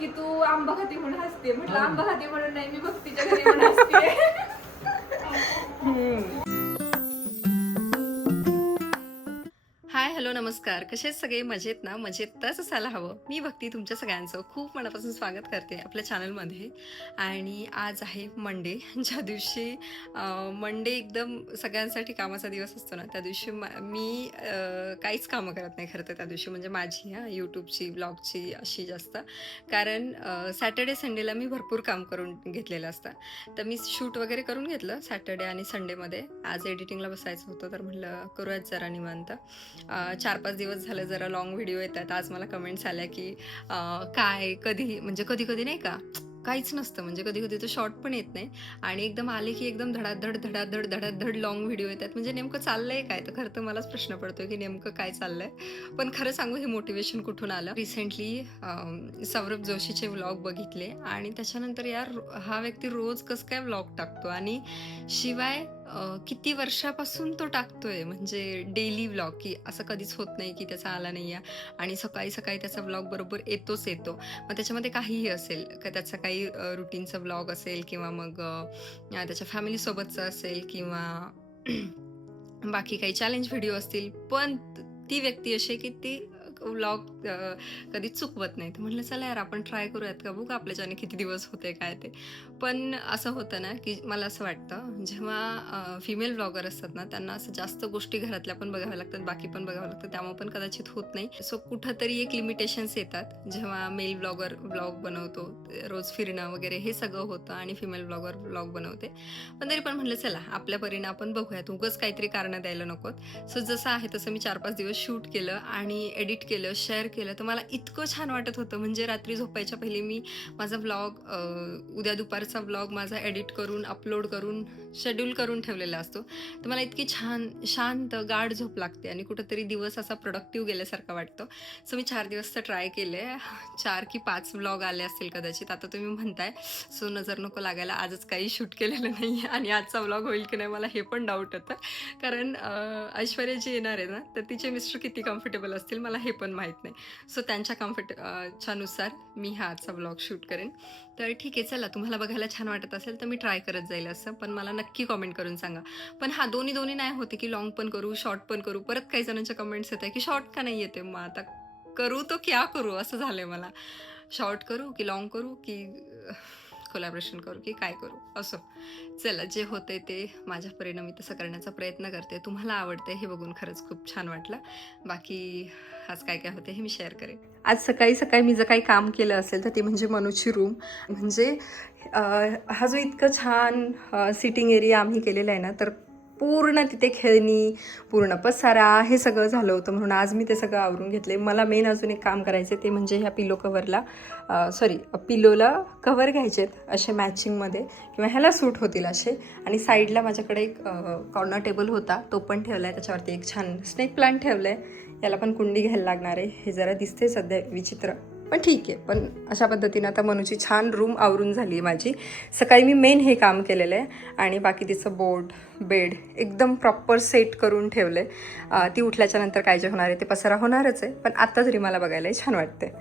की तू आंबा खाते म्हणून हसते. म्हटलं आंबा खाते म्हणून नाही, मी भक्तीच्या घरी म्हणून हसते. हाय हॅलो नमस्कार. कसे आहेत सगळे? मजेत ना? मजेतच असायला हवं. मी भक्ती तुमच्या सगळ्यांचं खूप मनापासून स्वागत करते आपल्या चॅनलमध्ये. आणि आज आहे मंडे, ज्या दिवशी मंडे एकदम सगळ्यांसाठी कामाचा दिवस असतो ना, त्या दिवशी मी काहीच कामं करत नाही खरं तर त्या दिवशी, म्हणजे माझी यूट्यूबची ब्लॉगची अशी जास्त. कारण सॅटर्डे संडेला मी भरपूर काम करून घेतलेलं असतं. तर मी शूट वगैरे करून घेतलं सॅटर्डे आणि संडेमध्ये. आज एडिटिंगला बसायचं होतं तर म्हटलं करूयात जरा निवांत. 4-5 दिवस झालं जरा लाँग व्हिडिओ येत आहेत. आज मला कमेंट्स आल्या की काय कधी, म्हणजे कधी कधी नाही का काहीच नसतं, म्हणजे कधी कधी तो शॉर्ट पण येत नाही आणि एकदम आले की एकदम धडाधड धडाधड धडाधड लाँग व्हिडिओ येतात. म्हणजे नेमकं चाललंय काय? तर खरं तर मलाच प्रश्न पडतोय की नेमकं काय चाललंय. पण खरं सांगू, हे मोटिवेशन कुठून आलं? रिसेंटली सौरभ जोशीचे व्लॉग बघितले आणि त्याच्यानंतर यार हा व्यक्ती रोज कसं काय व्लॉग टाकतो आणि शिवाय किती वर्षापासून तो टाकतोय, म्हणजे डेली व्लॉग, की असं कधीच होत नाही की त्याचा आला नाही आहे. आणि सकाळी सकाळी त्याचा व्लॉग बरोबर येतोच येतो. मग त्याच्यामध्ये काहीही असेल, का त्याचा काही रुटीनचा व्लॉग असेल किंवा मग त्याच्या फॅमिलीसोबतचा असेल किंवा बाकी काही चॅलेंज व्हिडिओ असतील, पण ती व्यक्ती अशी आहे की ती व्लॉग कधी चुकवत नाही. तर म्हटलं चला यार आपण ट्राय करूयात का, बघू आपल्याच्याने किती दिवस होते काय ते. पण असं होतं ना की मला असं वाटतं, जेव्हा फिमेल व्लॉगर असतात ना, त्यांना असं जास्त गोष्टी घरातल्या पण बघाव्या लागतात, बाकी पण बघावं लागतं, त्यामुळे पण कदाचित होत नाही. सो कुठंतरी एक लिमिटेशन्स येतात जेव्हा मेल ब्लॉगर व्लॉग बनवतो, रोज फिरणं वगैरे हे सगळं होतं आणि फिमेल ब्लॉगर व्लॉग बनवते. पण तरी पण म्हटलं चला आपल्या परीनं आपण बघूयात, उगाच काहीतरी कारणं द्यायला नकोत. सो जसं आहे तसं मी 4-5 दिवस शूट केलं आणि एडिट केलं, शेअर केलं. तर मला इतकं छान वाटत होतं, म्हणजे रात्री झोपायच्या पहिले मी माझा व्लॉग, उद्या दुपारचा व्लॉग माझा एडिट करून अपलोड करून शेड्यूल करून ठेवलेला असतो. तर मला इतकी छान शांत गाढ झोप लागते आणि कुठंतरी दिवस असा प्रोडक्टिव्ह गेल्यासारखा वाटतो. सो मी 4 दिवस तर ट्राय केले. 4 की 5 व्लॉग आले असतील कदाचित. आता तुम्ही म्हणताय सो नजर नको लागायला, आजच काही शूट केलेलं नाही आणि आजचा व्लॉग होईल की नाही मला हे पण डाऊट होतं. कारण ऐश्वर्या जी येणार आहे ना, तर तिचे मिस्टर किती कम्फर्टेबल असतील मला हे पण माहीत नाही. सो त्यांच्या नुसार मी हा आजचा व्लॉग शूट करेन. तर ठीक आहे, चला तुम्हाला बघायला छान वाटत असेल तर मी ट्राय करत जाईल असं, पण मला नक्की कॉमेंट करून सांगा. पण हा दोन्ही दोन्ही नाही होते की लॉंग पण करू शॉर्ट पण करू. परत काही जणांच्या कमेंट्स येत आहे की शॉर्ट का नाही येते, मग आता करू तो क्या करू असं झालंय मला. शॉर्ट करू की लॉंग करू की कोलॅबरेशन करू की काय करू, असं. चला जे होते ते माझ्या परीने मी तसं करण्याचा प्रयत्न करते. तुम्हाला आवडते हे बघून खरंच खूप छान वाटलं. बाकी आज काय काय होते हे मी शेअर करेन. आज सकाळी सकाळी मी जर काही काम केलं असेल तर ती म्हणजे मनूची रूम. म्हणजे हा जो इतकं छान सिटिंग एरिया आम्ही केलेला आहे ना, तर पूर्ण तिथे खेळणी, पूर्ण पसारा हे सगळं झालं होतं, म्हणून आज मी ते सगळं आवरून घेतले. मला मेन अजून एक काम करायचं ते म्हणजे ह्या पिलो कवरला पिलोला कवर घ्यायचे आहेत असे मॅचिंगमध्ये, किंवा ह्याला सूट होतील असे. आणि साईडला माझ्याकडे एक कॉर्नर टेबल होता, तो पण ठेवला आहे. त्याच्यावरती एक छान स्नेक प्लांट ठेवलं आहे. याला पण कुंडी घ्यायला लागणार आहे. हे जरा दिसते सध्या विचित्र, पण ठीक आहे. पण अशा पद्धतीनं आता मनूची छान रूम आवरून झाली आहे माझी. सकाळी मी मेन हे काम केलेलं आहे आणि बाकी तिचं बोर्ड बेड एकदम प्रॉपर सेट करून ठेवलं आहे. ती उठल्याच्या नंतर काय जे होणार आहे ते पसारा होणारच आहे, पण आत्ता तरी मला बघायलाही छान वाटते.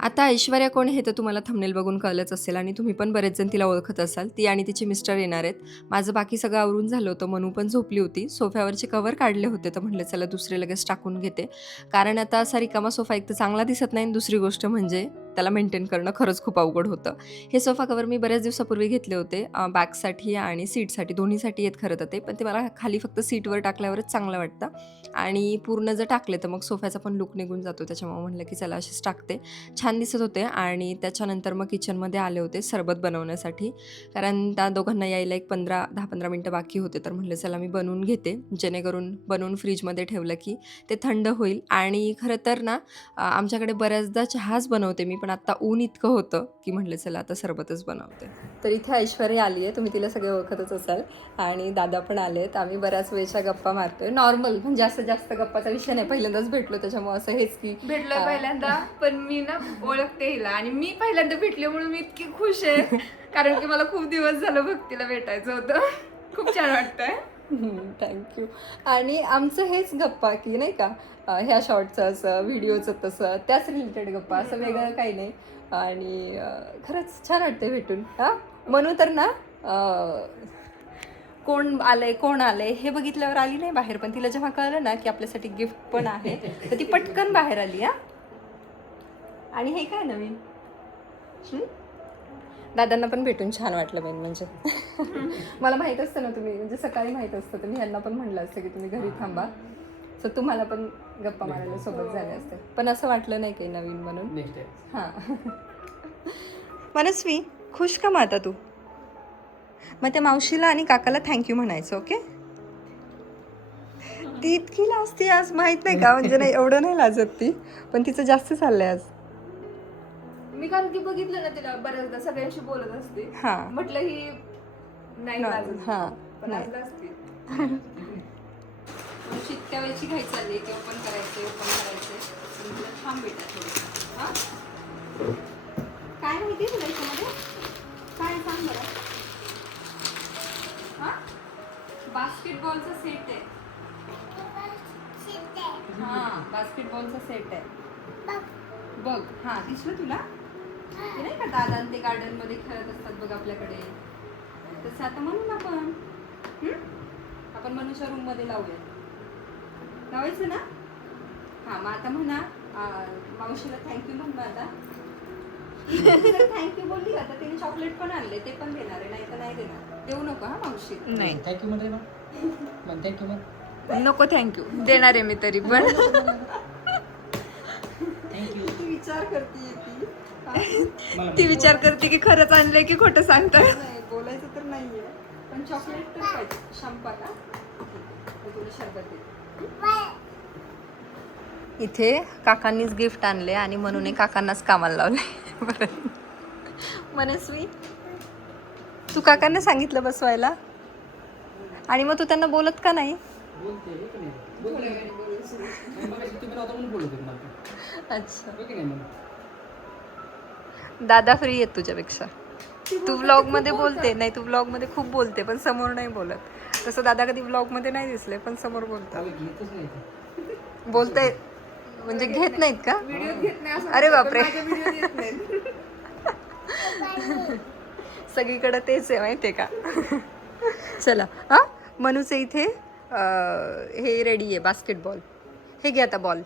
आता ऐश्वर्या कोण हे तर तुम्हाला थंबनेल बघून कळलंच असेल आणि तुम्ही पण बरेच जण तिला ओळखत असाल. ती आणि तिचे मिस्टर येणार आहेत. माझं बाकी सगळं आवरून झालं होतं. मनू पण झोपली होती. सोफ्यावरचे कव्हर काढले होते, तर म्हटलं चला दुसरे लगेच टाकून घेते. कारण आता असा रिकामा सोफा एक तर चांगला दिसत नाही आणि दुसरी गोष्ट म्हणजे त्याला मेंटेन करणं खरंच खूप अवघड होतं. हे सोफा कव्हर मी बऱ्याच दिवसापूर्वी घेतले होते, बॅकसाठी आणि सीटसाठी दोन्हीसाठी येत खरं तर ते. पण ते मला खाली फक्त सीटवर टाकल्यावरच चांगलं वाटतं आणि पूर्ण जर टाकले तर मग सोफ्याचा पण लुक निघून जातो. त्याच्यामुळे म्हटलं की चला असेच टाकते. छान दिसत होते. आणि त्याच्यानंतर मग किचनमध्ये आले होते सरबत बनवण्यासाठी, कारण त्या दोघांना यायला एक 10-15 मिनटं बाकी होते. तर म्हटलं चला मी बनवून घेते, जेणेकरून बनवून फ्रीजमध्ये ठेवलं की ते थंड होईल. आणि खरं तर ना आमच्याकडे बऱ्याचदा चहाच बनवते मी, पण आता ऊन इतकं होतं की म्हटलं चला आता सरबतच बनवते. तर इथे ऐश्वर्या आली आहे, तुम्ही तिला सगळे ओळखतच असाल, आणि दादा पण आलेत. आम्ही बऱ्याच वेळच्या गप्पा मारतोय, नॉर्मल म्हणजे असं जास्त गप्पाचा विषय नाही, पहिल्यांदाच भेटलो त्याच्यामुळे असं हेच की भेटलोय पहिल्यांदा. पण मी ना ओळखते हिला आणि मी पहिल्यांदा भेटले म्हणून मी इतकी खुश आहे कारण की मला खूप दिवस झालं भक्तीला भेटायचं होतं. खूप छान वाटतंय. थँक्यू. आणि आमचं हेच गप्पा की नाही का, ह्या शॉर्टचं असं, व्हिडिओचं तसं, त्याच रिलेटेड गप्पा, असं वेगळं काही नाही. आणि खरंच छान वाटतं भेटून. हां म्हणून तर ना, कोण आलंय हे बघितल्यावर आली नाही बाहेर, पण तिला जेव्हा कळलं ना की आपल्यासाठी गिफ्ट पण आहे तर ती पटकन बाहेर आली. आणि हे काय नवीन, दादांना पण भेटून छान वाटलं मेन म्हणजे. मला माहीत असतं ना, तुम्ही म्हणजे सकाळी माहीत असतं तर मी ह्यांना पण म्हणलं असतं की तुम्ही घरी थांबा, सो तुम्हाला पण गप्पा मारायला सोबत झाले असते, पण असं वाटलं नाही काही नवीन म्हणून. हां. मनस्वी, खुश का मग आता तू? मग त्या मावशीला आणि काकाला थँक्यू म्हणायचं, ओके? ती इतकी लाजते आज, माहित नाही का, म्हणजे नाही एवढं नाही लाजत ती, पण तिचं जास्त चाललंय आज. मी कारण की बघितलं ना तिला बऱ्याचदा सगळ्यांशी बोलत असते. हां. म्हटलं ही नाही लाजत. हां पण नाही. आज लाजते. इतक्या वेळची घाई चालली, ते ओपन करायचे थांब बेटा थोडं. हां काय माहिती तुला याच्यामध्ये काय सांग बरं. हां बास्केटबॉलचा सेट आहे. हां बास्केटबॉलचा सेट आहे बघ. हां दिसलं तुला? ते नाही का दादा आणि ते गार्डन मध्ये खेळत असतात बघ आपल्याकडे, तसं आता म्हणून आपण मनुष्य रूम मध्ये लावायचं ना. हां मग आता म्हणा मावशीला थँक्यू म्हण ना आता. थँक्यू बोलली आता, तिने चॉकलेट पण आणले, ते पण देणार आहे, नाही तर नाही देणार. देऊ नको हा मावशी. नाही थँक्यू म्हणते ना, थँक्यू म्हण. नको थँक्यू देणार आहे मी तरी पण. थँक्यू. ती विचार करते ती विचार करते की खरंच आणलंय की खोटं सांगताय. नाही बोलायचं तर नाहीये, पण चॉकलेट तर पाहिजे. शंपा का तुला शरबत दे. इथे काकांनीच गिफ्ट आणले आणि म्हणून काकांनाच कामाला लावले. मनस्वी, तू काकांना सांगितलं बसवायला आणि मग तू त्यांना बोलत का नाही? बोलते की नाही? बोलते. मगाशी तू पण होता म्हणून बोलत होती मला. अच्छा. हो की नाही मग? दादा फ्री आहेत तुझ्यापेक्षा. तू व्लॉग मध्ये बोलते नाही, तू व्लॉग मध्ये खूप बोलते पण समोर नाही बोलत. तसं दादा कधी व्लॉग मध्ये नाही दिसले पण समोर बोलतात. मला घेतच नाही ते. बोलताय म्हणजे घेत नाहीत का? व्हिडिओ घेत नाही असं अरे म्हणतात, बापरे. पण माझे व्हिडिओ येत नाहीत. सगळीकडे तेच आहे माहितीये का. चला हा मनूचे इथे हे रेडी आहे बास्केटबॉल. हे घे आता बॉल.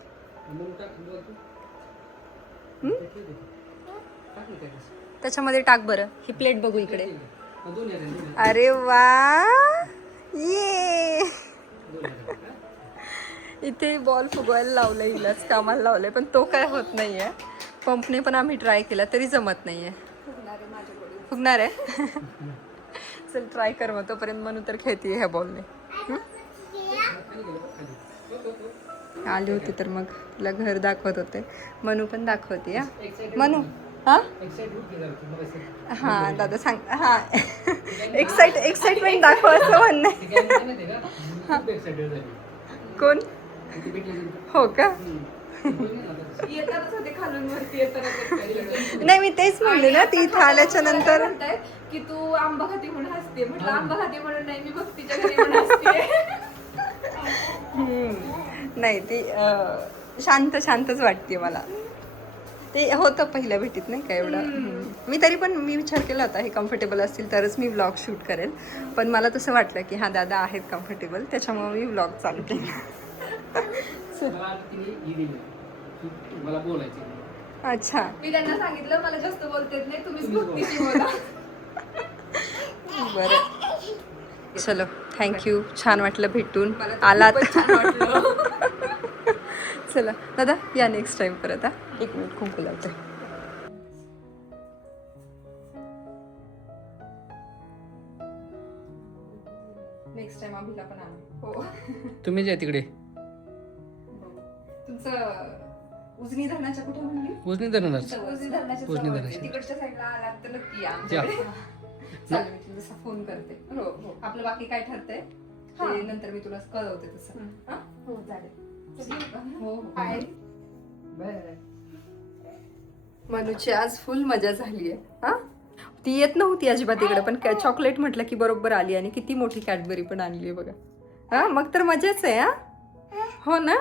म्हणून टाक बोल तू. टाक ना त्याच्यात. त्याच्यामध्ये टाक बरं. ही प्लेट बघू इकडे. दोन येते. अरे वा ये. दोन येते. इथे बॉल फुगवायला लावलंय, हिलाच कामाला लावलंय, पण तो काय होत नाहीये. पंपने पण आम्ही ट्राय केला तरी जमत नाहीये. फुगणार आहे. चल ट्राय कर मग, तोपर्यंत मनू तर खेळतीये ह्या बॉलने. आली होती तर मग तिला घर दाखवत होते. मनू पण दाखवते. मनू हा हा दादा सांग. हा एक्साइटमेंट दाखव असं म्हणणं. कोण? हो का? येतातच होते खालून वरती येताना. नाही मी तेच म्हणले ना, ती इथं आल्याच्या नंतर म्हणतायत की तू आंबा खाती म्हणून हसते. म्हटलं आंबा खाती म्हणून नाही, मी भक्तीच्या घरी म्हणून हसते. नाही ती शांतच वाटते मला. ते होतं पहिल्या भेटीत नाही का एवढं. मी तरी पण मी विचार केला होता हे कम्फर्टेबल असतील तरच मी व्लॉग शूट करेल, पण मला तसं वाटलं की हा दादा आहेत कम्फर्टेबल, त्याच्यामुळे मी व्लॉग चालू केला. मला बोलायचं. अच्छा मी त्यांना सांगितलं मला जास्त बोलता येत नाही, तुम्हीच भक्तीची बोला. बरं चलो थँक्यू. छान वाटलं भेटून. आलात. छान वाटलं. चला दादा या नेक्स्ट टाइम परत. हा 1 मिनिट कुंकू लावते. नेक्स्ट टाइम आम्हीला पण आणू. हो तुम्ही जा तिकडे. तुमचं उजनी धरणाच्या कुठे म्हणली? उजनी धरणारच. उजनी धरणाच्या उजनी जवळच आहे. धरणाच्या. तिकडच्या साईडला आलात तर नक्की या आमच्याकडे. चालेल, मी तुला जसा फोन करते. हो हो आपलं बाकी काय ठरतंय हा. ते नंतर मी तुला कळवते तसं. हा? हो चालेल. हो बाय. मनूची आज फुल मजा झाली आहे. हा, ती येत नव्हती अजिबात इकडे, पण काय चॉकलेट म्हटलं की बरोबर आली आणि किती मोठी कॅडबरी पण आणली आहे बघा. हा, मग तर मजाच आहे. हा, हो ना,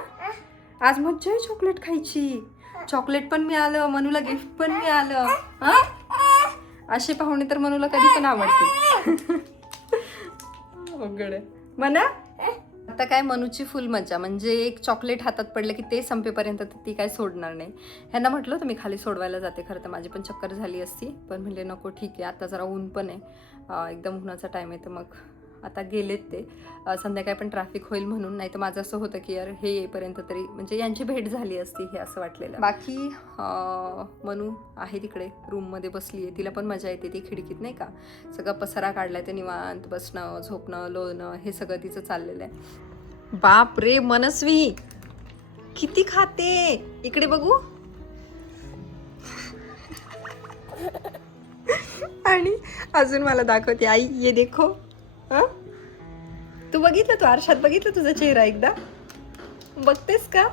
आज मज्जा आहे चॉकलेट खायची. चॉकलेट पण मिळालं, मनूला गिफ्ट पण मिळालं. हा, असे पाहुणे तर मनूला कधी पण आवडते. अवघड आहे म्हणा. आता काय मनूची फुल मजा, म्हणजे एक चॉकलेट हातात पडलं की ते संपेपर्यंत ती काय सोडणार नाही. ह्यांना म्हटलं होतं मी खाली सोडवायला जाते, खरं तर माझी पण चक्कर झाली असती, पण म्हणले नको ठीक आहे, आता जरा ऊन पण आहे, एकदम उन्हाचा टाईम आहे, तर मग आता गेलेत ते. संध्याकाळी पण ट्रॅफिक होईल म्हणून, नाही तर माझं असं होतं की यार हे येईपर्यंत तरी म्हणजे यांची भेट झाली असती, हे असं वाटलेलं. बाकी मनू आहे तिकडे रूममध्ये बसली आहे, तिला पण मजा येते, ती खिडकीत नाही का सगळं पसारा काढलाय, ते निवांत बसणं, झोपणं, लोळणं हे सगळं तिचं चाललेलं आहे. बाप रे मनस्वी किती खाते, इकडे बघू. आणि अजून मला दाखवते, आई ये देखो. तू बघितलं, तू आरशात बघितलं तुझा चेहरा एकदा, बघतेस का?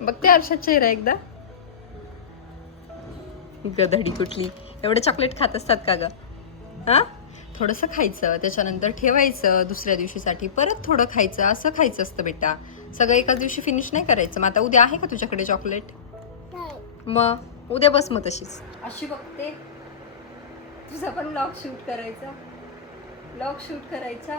बघते आरशात चेहरा एकदा. गधडी कुठली, एवढे चॉकलेट खात असतात का ग? हा, थोडंसं खायचं, त्याच्यानंतर ठेवायचं दुसऱ्या दिवशीसाठी, परत थोडं खायचं, असं खायचं असतं बेटा. सगळं एकाच दिवशी फिनिश नाही करायचं. मग आता उद्या आहे का तुझ्याकडे चॉकलेट? मग उद्या बस मग तशीच. अशी बघते, तुझा पण व्लॉग शूट करायचा, व्लॉग शूट करायचा.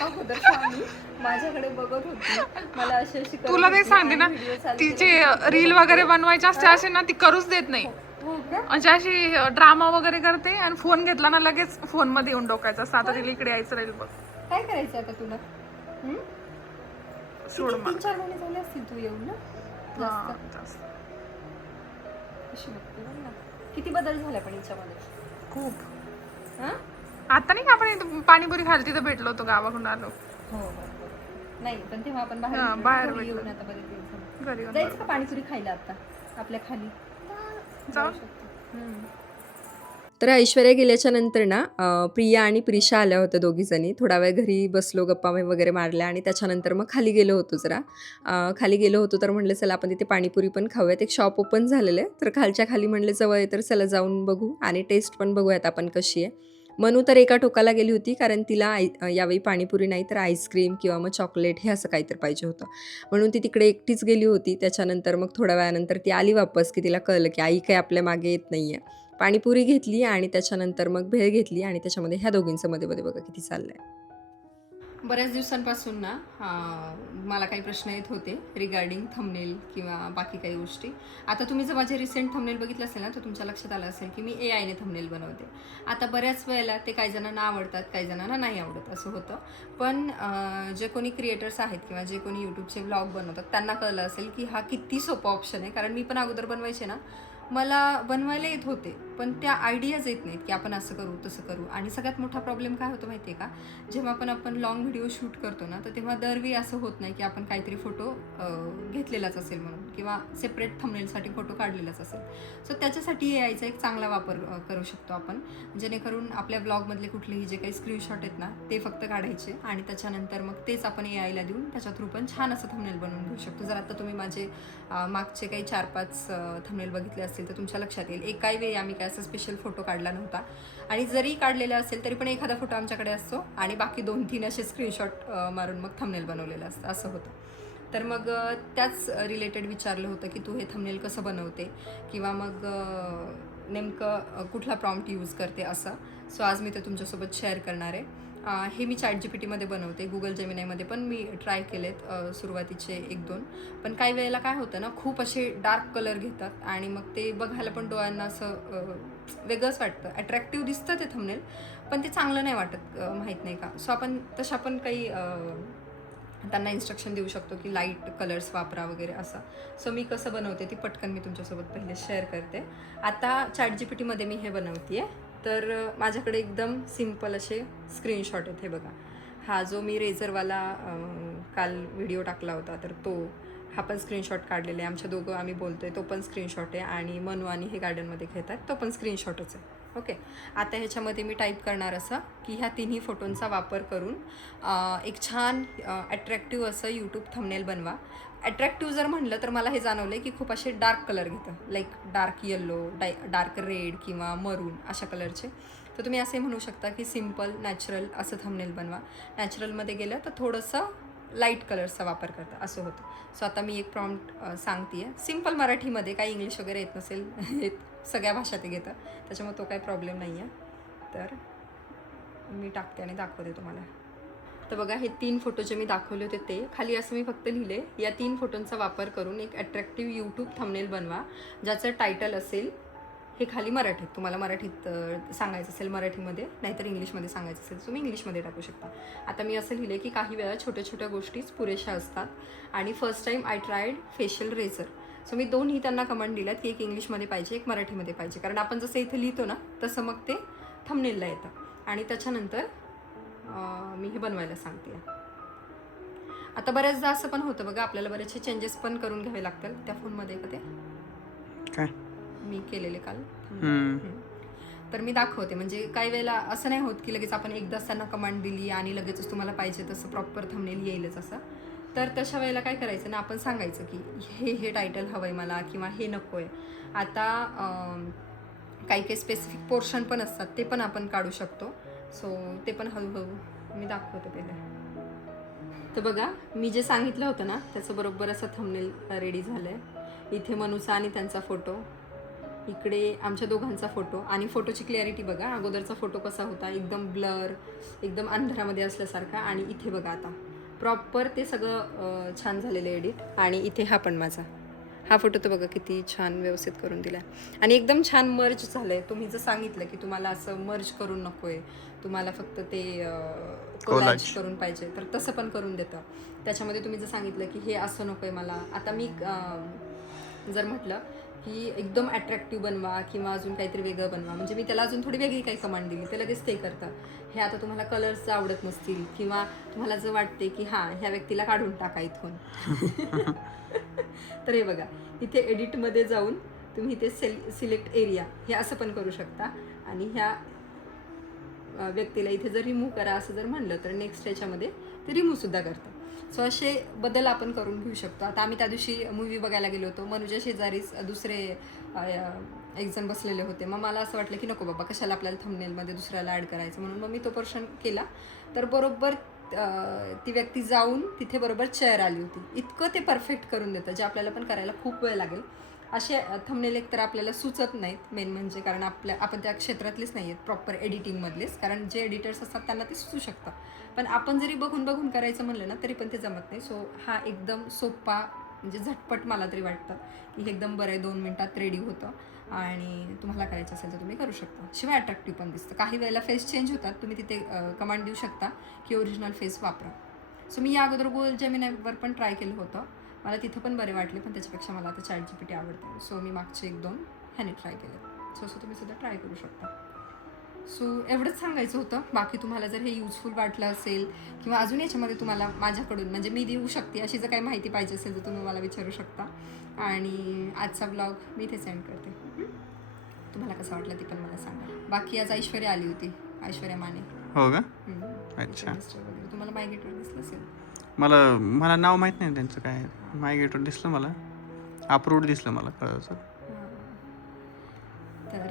अगोदर स्वामी माझ्याकडे बघत होती, मला अशी अशी करत तुला ते होती सांगते ना, आणि video चालू तिचे केला. रील वगैरे बनवायचे असते असे ना, ती करूच देत नाही. हो का? म्हणजे अशी ड्रामा वगैरे करते आणि फोन घेतला ना लगेच फोन मध्ये येऊन डोकायचं असतं. आता तिला इकडे यायचं राहील बघ. काय करायचं आता तुला? सोड मग. 3-4 महिने झाले असतील तू येऊन ना. हा, जास्त. जास्त. कशी बघते बघ ना. किती बदल झाला पण याच्यामध्ये. खूप. हा? आता नाही का आपण इथं पाणीपुरी खायला तिथं भेटलो होतो, गावाकडून आलो हो हो. नाही पण तेव्हा आपण बाहेर हा, गेलो ना, बाहेर घरी भेटलो. येऊन आता बरेच दिवस झाले. घरी येऊन जायचं का पाणीपुरी खायला आता आपल्या खाली? जाऊ. तर ऐश्वर्या गेल्याच्या नंतर ना प्रिया आणि प्रिशा आल्या होत्या दोघीजणी. थोडा वेळ घरी बसलो, गप्पा वगैरे मारल्या आणि त्याच्यानंतर मग खाली गेलो होतो जरा. खाली गेलो होतो तर म्हणलं चला आपण तिथे पाणीपुरी पण खाऊयात. एक शॉप ओपन झालेलं आहे, तर खालच्या खाली म्हणलं जवळ आहे तर चला जाऊन बघू आणि टेस्ट पण बघूयात आपण कशी आहे. मनू तर एका टोकाला गेली होती, कारण तिला यावेळी पाणीपुरी नाही तर आईस्क्रीम किंवा मग चॉकलेट हे असं काहीतरी पाहिजे होतं, म्हणून ती तिकडे एकटीच गेली होती. त्याच्यानंतर मग थोड्या वेळानंतर ती आली वापस, की तिला कळलं की आई काही आपल्या मागे येत नाही आहे. पाणीपुरी घेतली आणि त्याच्यानंतर मग भेळ घेतली आणि त्याच्यामध्ये ह्या दोघींचं मध्ये बघा किती चाललं आहे. बऱ्याच दिवसांपासून ना मला काही प्रश्न येत होते रिगार्डिंग थंबनेल किंवा बाकी काही गोष्टी. आता तुम्ही जर माझे रिसेंट थंबनेल बघितलं असेल ना, तर तुमच्या लक्षात आलं असेल की मी AI ने थंबनेल बनवते. आता बऱ्याच वेळेला ते काही जणांना आवडतात, काही जणांना नाही आवडत असं होतं. पण जे कोणी क्रिएटर्स आहेत किंवा जे कोणी यूट्यूबचे व्लॉग बनवतात त्यांना कळलं असेल की हा किती सोपा ऑप्शन आहे. कारण मी पण अगोदर बनवायचे ना, मला बनवायला येत होते पण त्या आयडियाज येत नाहीत की आपण असं करू तसं करू. आणि सगळ्यात मोठा प्रॉब्लेम काय होतो माहिती आहे का, जेव्हा आपण लॉंग व्हिडिओ शूट करतो ना, तर तेव्हा दरवेळी असं होत नाही की आपण काहीतरी फोटो घेतलेलाच असेल म्हणून किंवा सेपरेट थंबनेलसाठी फोटो काढलेलाच असेल. सो त्याच्यासाठी AIचा एक चांगला वापर करू शकतो आपण, जेणेकरून आपल्या ब्लॉगमधले कुठलेही जे काही स्क्रीनशॉट आहेत ना ते फक्त काढायचे आणि त्याच्यानंतर मग तेच आपण AIला देऊन त्याच्या थ्रू पण छान असं थंबनेल बनवून घेऊ शकतो. जर आता तुम्ही माझे मागचे काही 4-5 थंबनेल बघितले असतील तर तुमच्या लक्षात येईल एकाही वेळी आम्ही काय असा स्पेशल फोटो काढला नव्हता. आणि जरी काढलेला असेल तरी पण एखादा फोटो आमच्याकडे असतो आणि बाकी 2-3 असे स्क्रीनशॉट मारून मग थंबनेल बनवलेलं असतं, असं होतं. तर मग त्याच रिलेटेड विचारलं होतं की तू हे थंबनेल कसं बनवते किंवा मग नेमकं कुठला प्रॉम्प्ट यूज करते असं. सो आज मी ते तुमच्यासोबत शेअर करणार आहे. हे मी ChatGPTमध्ये बनवते, गुगल जेमिनायमध्ये पण मी ट्राय केलेत सुरुवातीचे 1-2. पण काही वेळेला काय होतं ना, खूप असे डार्क कलर घेतात आणि मग ते बघायला पण डोळ्यांना असं वेगळंच वाटतं, अट्रॅक्टिव्ह दिसतं ते थंबनेल, पण ते चांगलं नाही वाटत, माहीत नाही का. सो आपण तशा पण काही त्यांना इन्स्ट्रक्शन देऊ शकतो की लाईट कलर्स वापरा वगैरे असं. सो मी कसं बनवते ती पटकन मी तुमच्यासोबत पहिले शेअर करते. आता ChatGPTमध्ये मी हे बनवते आहे, तर माझ्याकडे एकदम सिम्पल असे स्क्रीनशॉट आहेत. हे बघा, हा जो मी रेझरवाला काल व्हिडिओ टाकला होता तर तो, हा पण स्क्रीनशॉट काढलेला आहे. आमच्या दोघं आम्ही बोलतोय तो पण स्क्रीनशॉट आहे, आणि मनू आणि हे गार्डनमध्ये खेळतात तो पण स्क्रीनशॉटच आहे. ओके, आता ह्याच्यामध्ये मी टाईप करणार असं की ह्या तिन्ही फोटोंचा वापर करून एक छान अट्रॅक्टिव्ह असं यूट्यूब थंबनेल बनवा. अट्रॅक्टिव्ह जर म्हटलं तर मला हे जाणवलं आहे की खूप असे डार्क कलर घेतं, like dark yellow, dark red किंवा मरून अशा कलरचे. तर तुम्ही असे म्हणू शकता की सिम्पल नॅचरल असं थंबनेल बनवा. नॅचरलमध्ये गेलं तर थोडंसं लाईट कलर्सचा वापर करता असं होतं. सो आता मी एक प्रॉम्प्ट सांगते आहे सिम्पल मराठीमध्ये, काही इंग्लिश वगैरे येत नसेल, सगळ्या भाषा ते घेतं त्याच्यामुळे तो काही प्रॉब्लेम नाही आहे. तर मी टाकते आणि दाखवते तुम्हाला. तर बघा, हे 3 फोटो जे मी दाखवले होते ते खाली असं मी फक्त लिहिले, या 3 फोटोंचा वापर करून एक अट्रॅक्टिव्ह यूट्यूब थंबनेल बनवा ज्याचं टायटल असेल, हे खाली मराठीत, तुम्हाला मराठीत सांगायचं असेल मराठीमध्ये, नाहीतर इंग्लिशमध्ये सांगायचं असेल तुम्ही इंग्लिशमध्ये टाकू शकता. आता मी असं लिहिले की काही वेळा छोट्या छोट्या गोष्टीच पुरेशा असतात, आणि first time I tried facial razor. So मी दोन्ही त्यांना कमांड दिल्यात की एक इंग्लिशमध्ये पाहिजे, एक मराठीमध्ये पाहिजे, कारण आपण जसं इथे लिहितो ना तसं मग ते थंबनेलला येतं. आणि त्याच्यानंतर मी हे बनवायला सांगते. आता बऱ्याचदा असं पण होतं बघा, आपल्याला बरेचसे चेंजेस पण करून घ्यावे लागतात त्या फोनमध्ये. का ते काय मी केलेले काल. तर मी दाखवते, म्हणजे काही वेळेला असं नाही होत की लगेच आपण एकदाच त्यांना कमांड दिली आणि लगेचच तुम्हाला पाहिजे तसं प्रॉपर थंबनेल येईलच असं. तर तशा वेळेला काय करायचं ना, आपण सांगायचं की हे टायटल हवं आहे मला किंवा हे नको आहे. आता काही काही स्पेसिफिक पोर्शन पण असतात, ते पण आपण काढू शकतो. सो ते पण हळूहळू मी दाखवते पहिले. तर बघा, मी जे सांगितलं होतं ना त्याचं बरोबर असं थंबनेल रेडी झालं आहे. इथे मनूचा आणि त्यांचा फोटो, इकडे आमच्या दोघांचा फोटो, आणि फोटोची क्लॅरिटी बघा, अगोदरचा फोटो कसा होता, एकदम ब्लर, एकदम अंधारामध्ये असल्यासारखा, आणि इथे बघा आता प्रॉपर ते सगळं छान झालेलं एडिट. आणि इथे हा पण माझा हा फोटो तर बघा किती छान व्यवस्थित करून दिला, आणि एकदम छान मर्ज झालं आहे. तुम्ही जर सांगितलं की तुम्हाला असं मर्ज करून नको आहे, तुम्हाला फक्त ते कोलॅज करून पाहिजे, तर तसं पण करून देतं. त्याच्यामध्ये तुम्ही जर सांगितलं की हे असं नको आहे मला, आता मी जर म्हटलं की एकदम अट्रॅक्टिव्ह बनवा किंवा अजून काहीतरी वेगळं बनवा, म्हणजे मी त्याला अजून थोडी वेगळी काही कमांड दिली, ते लगेच ते करतं. हे आता तुम्हाला कलर्स आवडत नसतील किंवा तुम्हाला जर वाटते की हां ह्या व्यक्तीला काढून टाका इथून तर हे बघा, इथे एडिटमध्ये जाऊन तुम्ही इथे सिलेक्ट एरिया हे असं पण करू शकता, आणि ह्या व्यक्तीला इथे जर रिमूव्ह करा असं जर म्हणलं तर नेक्स्ट याच्यामध्ये ते रिमूव्हसुद्धा करतं. सो असे बदल आपण करून घेऊ शकतो. आता आम्ही त्या दिवशी मूवी बघायला गेलो होतो, मनुजा शेजारीच दुसरे एक जण बसलेले होते. मग मला असं वाटलं की नको बाबा, कशाला आपल्याला थंबनेलमध्ये दुसऱ्याला ॲड करायचं, म्हणून मग मी तो पोर्शन केला. तर बरोबर ती व्यक्ती जाऊन तिथे बरोबर चेअर आली होती. इतकं ते परफेक्ट करून देतं, जे आपल्याला पण करायला खूप वेळ लागेल. असे थंबनेल एक तर आपल्याला सुचत नाहीत मेन म्हणजे, कारण आपण त्या क्षेत्रातलेच नाही आहेत प्रॉपर एडिटिंगमधलेच, कारण जे एडिटर्स असतात त्यांना ते सुचू शकतं, पण आपण जरी बघून बघून करायचं म्हणलं ना तरी पण ते जमत नाही. सो हा एकदम सोपा, म्हणजे झटपट मला तरी वाटतं की हे एकदम बरं आहे, 2 मिनिटात रेडी होतं, आणि तुम्हाला करायचं असेल तर तुम्ही करू शकता. शिवाय अट्रॅक्टिव्ह पण दिसतं. काही वेळेला फेस चेंज होतात, तुम्ही तिथे कमांड देऊ शकता की ओरिजिनल फेस वापरा. सो मी या अगोदर Google Geminiवर पण ट्राय केलं होतं, मला तिथं पण बरे वाटले, पण त्याच्यापेक्षा मला आता ChatGPT आवडतं. सो मी मागचे 1-2 ह्याने ट्राय केले. सो असं तुम्ही सुद्धा ट्राय करू शकता. सो एवढंच सांगायचं होतं. बाकी तुम्हाला जर हे युजफुल वाटलं असेल किंवा अजून याच्यामध्ये तुम्हाला माझ्याकडून म्हणजे मी देऊ शकते अशी जर काही माहिती पाहिजे असेल तर तुम्ही मला विचारू शकता. आणि आजचा ब्लॉग मी इथे सेंड करते. तुम्हाला कसं वाटलं ते पण मला सांगा. बाकी आज ऐश्वर्या आली होती, ऐश्वर्या माने. हो का? अच्छा. वगैरे तुम्हाला मायगेटवर दिसलं असेल. मला नाव माहीत नाही त्यांचं काय. मायगेटवर दिसलं, मला अप्रूव्ड दिसलं, मला कळलं. तर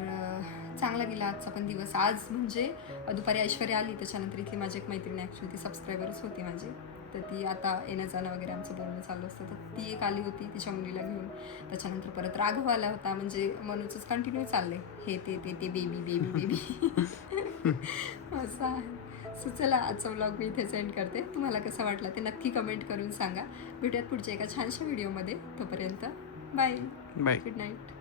चांगला गेला आजचा पण दिवस. आज म्हणजे दुपारी ऐश्वर्या आली, त्याच्यानंतर इथली माझी एक मैत्रिणी, ॲक्च्युली ती सबस्क्रायबरच होती माझी, तर ती आता येणं जाणं वगैरे आमचं बोलणं चालू असतं, तर ती एक आली होती तिच्या मुलीला घेऊन. त्याच्यानंतर परत राघव आला होता, म्हणजे मनूचंच कंटिन्यू चाललंय हे ते बेबी असं आहे. सो चला, आजचा व्लॉग मी इथे सेंड करते. तुम्हाला कसं वाटलं ते नक्की कमेंट करून सांगा. भेटूयात पुढच्या एका छानशा व्हिडिओमध्ये. तोपर्यंत बाय, गुड नाईट.